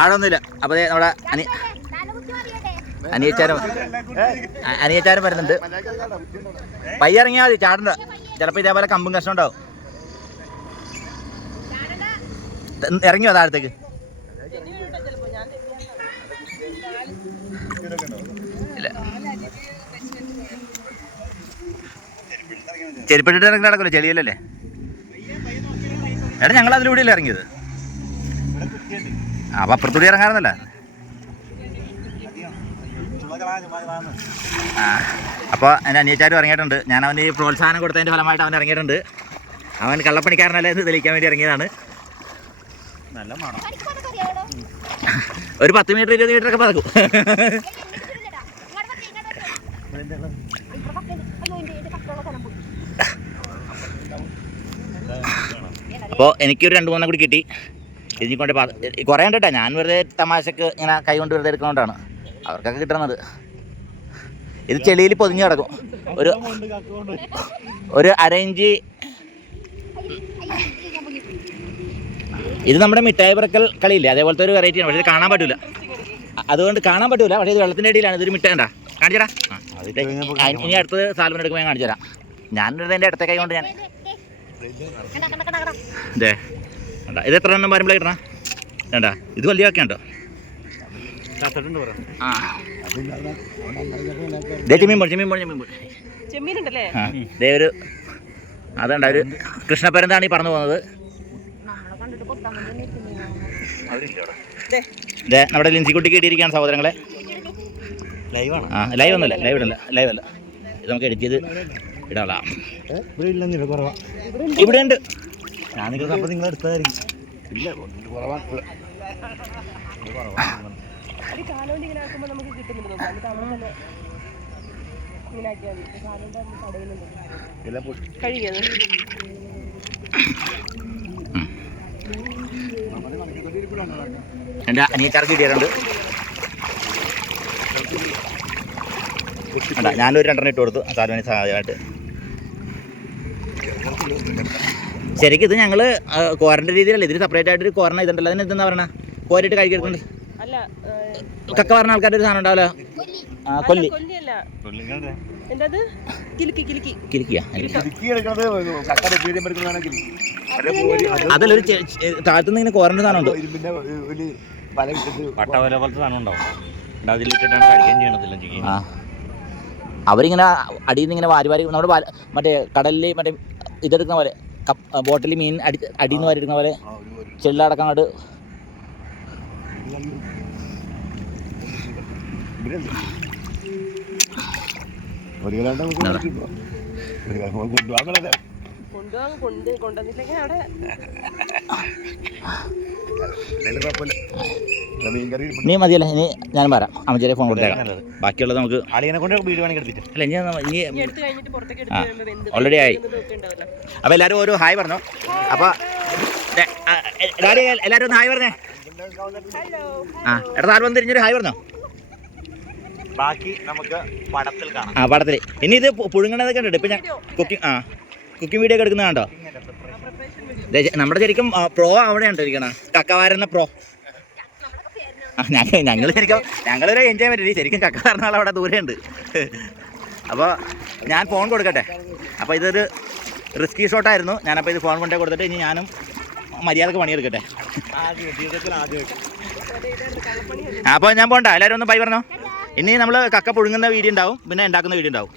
ആടൊന്നുമില്ല. അപ്പോൾ നമ്മുടെ അനി അനിയച്ചാരം അനിയച്ചാരം വരുന്നുണ്ട്. പയ്യ ഇറങ്ങിയാൽ മതി ചാടണ്ട. ചിലപ്പോൾ ഇതേപോലെ കമ്പും കഷ്ടം ഉണ്ടാവും. ഇറങ്ങി ഇറങ്ങിയോ താഴത്തേക്ക്? ഇല്ല. ചെരുപ്പിട്ടിട്ട് ഇറങ്ങി നടക്കില്ല? ചെളിയല്ലേ എടാ ഞങ്ങൾ അതിലൂടെയല്ലേ ഇറങ്ങിയത്? അപ്പൊ അപ്പം അപ്പുറത്തൂടി ഇറങ്ങാറുന്നല്ല ആ അപ്പോൾ എന്റെ അനിയച്ചാരും ഇറങ്ങിയിട്ടുണ്ട്. ഞാൻ അവന് ഈ പ്രോത്സാഹനം കൊടുത്തതിന്റെ ഫലമായിട്ട് അവൻ ഇറങ്ങിയിട്ടുണ്ട്. അവൻ കള്ളപ്പണിക്കാരനല്ല എന്ന് തെളിയിക്കാൻ വേണ്ടി ഇറങ്ങിയതാണ്. നല്ല മണം. ഒരു പത്ത് മീറ്റർ ഇരുപത് മീറ്റർ ഒക്കെ പറക്കും അപ്പോൾ എനിക്കൊരു രണ്ട് മൂന്നെണ്ണം കൂടി കിട്ടി. ഇതിനെ കൊണ്ട് കുറേ ഉണ്ട് കേട്ടോ ഞാൻ വെറുതെ തമാശക്ക് ഇങ്ങനെ കൈ കൊണ്ട് വെറുതെ എടുക്കുന്നതുകൊണ്ടാണ് അവർക്കൊക്കെ കിട്ടുന്നത് ഇത് ചെളിയിൽ പൊതിഞ്ഞു കിടക്കും ഒരു ഒരു അരയിഞ്ച് ഇത് നമ്മുടെ മിഠായി പറക്കൽ കളിയില്ലേ? അതേപോലത്തെ ഒരു വെറൈറ്റിയാണ് പക്ഷേ ഇത് കാണാൻ പറ്റില്ല അതുകൊണ്ട് കാണാൻ പറ്റില്ല പക്ഷേ ഇത് വെള്ളത്തിന്റെ ഇടയിലാണ് ഇതൊരു മിഠായി ഉണ്ടാ കാണിച്ചടാ. ഇനി അടുത്തത് സാൽമൺ എടുക്കുമ്പോൾ ഞാൻ കാണിച്ചു തരാം ഞാൻ എന്റെ അടുത്ത കൈ കൊണ്ട് ഞാൻ ഇതേ വേണ്ട ഇത് എത്ര എണ്ണം വരുമ്പോഴേ കിട്ടണ? വേണ്ട ഇത് വലിയ ഒക്കെ ഉണ്ടോ ആ. ദേ ചെമ്മീൻ പോയി ചെമ്മീൻ പോയി ചെമ്മീൻ പോയി ചെമ്മീനുണ്ടല്ലേ? ദേ ഒരു അതണ്ട ഒരു കൃഷ്ണപ്പരന്താണ് ഈ പറഞ്ഞു പോകുന്നത്. ദേ നമ്മുടെ ലിൻസിക്കുട്ടിക്ക് കിട്ടിയിരിക്കുകയാണ് സഹോദരങ്ങളെ. ലൈവാണ്. ആ ലൈവ് ഒന്നുമില്ല ലൈവ് ഇടല്ല ലൈവ് അല്ല ഇത് നമുക്ക് എഡിറ്റ് ചെയ്ത് ഇടാളാ ഇവിടെ ഇല്ലെന്നില്ല കുറവാ. ഇവിടെ ഉണ്ട്. ഞാൻ നിൽക്കുന്ന അപ്പം നിങ്ങൾ എടുത്തതായിരിക്കും ഇല്ല കുറവാണ് എന്റെ അനിയച്ചാർക്ക് കിട്ടിയിട്ടുണ്ട് ഞാനൊരു രണ്ടെണ്ണം ഇട്ട് കൊടുത്തു. സാലുവിന് സഹായമായിട്ട്. ശരിക്കും ഇത് ഞങ്ങൾ കോരന്റെ രീതിയിലല്ല? ഇതിന് സെപ്പറേറ്റ് ആയിട്ട് ഒരു കോരണ ഇതുണ്ടല്ലോ അതിന് എന്താ പറയണ? കോരിട്ട് കഴിക്കുന്നുണ്ട് കക്ക പറഞ്ഞ ആൾക്കാരുടെ ഒരു സാധനം ഉണ്ടാവല്ലോ? ആ കൊല്ലി. അതിലൊരു താഴത്തുനിന്ന് ഇങ്ങനെ കോരന്റെ സാധനം ഉണ്ട്. പട്ടവല പോലത്തെ സാധനം ഉണ്ടാവും. അതിലിട്ടിട്ടാണ് ചെയ്യണതില്ല അവരിങ്ങനെ അടിയിൽ നിന്ന് ഇങ്ങനെ വാരി വാരി നമ്മുടെ മറ്റേ കടലിൽ മറ്റേ ഇതെടുക്കുന്ന പോലെ കപ്പ് ബോട്ടിൽ മീൻ അടി അടിയിൽ നിന്ന് എടുക്കുന്ന പോലെ ചെല്ലടക്കം അങ്ങോട്ട്. ഒരു കൊണ്ടുപോകാൻ കൊണ്ടുപോകാൻ കൊണ്ട് കൊണ്ടുവന്നില്ലെങ്കിൽ അവിടെ ഇനി മതിയല്ലേ? ഇനി ഞാൻ വരാം. അമ്മച്ചേരെ ഫോൺ കൊടുത്തേക്കാം. ബാക്കിയുള്ളത് നമുക്ക് അല്ല ഇനി already ആയി. അപ്പൊ എല്ലാരും അപ്പോൾ എല്ലാവരും ഒരു ഹായ് പറഞ്ഞു അപ്പോൾ എല്ലാവരും എല്ലാവരും ഒന്ന് ഹായ് പറഞ്ഞേ. ഹലോ ആ എടാ താഴെ വന്ന് തിരിഞ്ഞൊരു ഹായ് പറഞ്ഞോ? ബാക്കി നമുക്ക് പടത്തിൽ കാണാം. ആ പടത്തിൽ ഇനി ഇത് പുഴുങ്ങണതൊക്കെ ഉണ്ട് ഇപ്പം ഞാൻ കുക്കിംഗ് ആ കുക്കിംഗ് വീഡിയോ ഒക്കെ എടുക്കുന്നത് കണ്ടോ നമ്മുടെ ശരിക്കും പ്രോ അവിടെയാണ് ഇരിക്കണം. കക്കവാരുന്ന പ്രോ ഞങ്ങൾ ഞങ്ങൾ ശരിക്കും ഞങ്ങളൊരു എൻജോയ് പറ്റി ശരിക്കും കക്കവാരുന്ന ആൾ അവിടെ ദൂരെ ഉണ്ട് അപ്പോൾ ഞാൻ ഫോൺ കൊടുക്കട്ടെ? അപ്പോൾ ഇതൊരു റിസ്കി ഷോട്ടായിരുന്നു ഞാനപ്പോൾ ഇത് ഫോൺ കൊണ്ടേ കൊടുത്തിട്ട് ഇനി ഞാനും മര്യാദയ്ക്ക് പണിയെടുക്കട്ടെ? അപ്പോൾ ഞാൻ പോണ്ട. എല്ലാവരും ഒന്ന് ബൈ പറഞ്ഞോ. ഇനി നമ്മൾ കക്ക പുഴുങ്ങുന്ന വീഡിയോ ഉണ്ടാവും. പിന്നെ ഉണ്ടാക്കുന്ന വീഡിയോ ഉണ്ടാവും.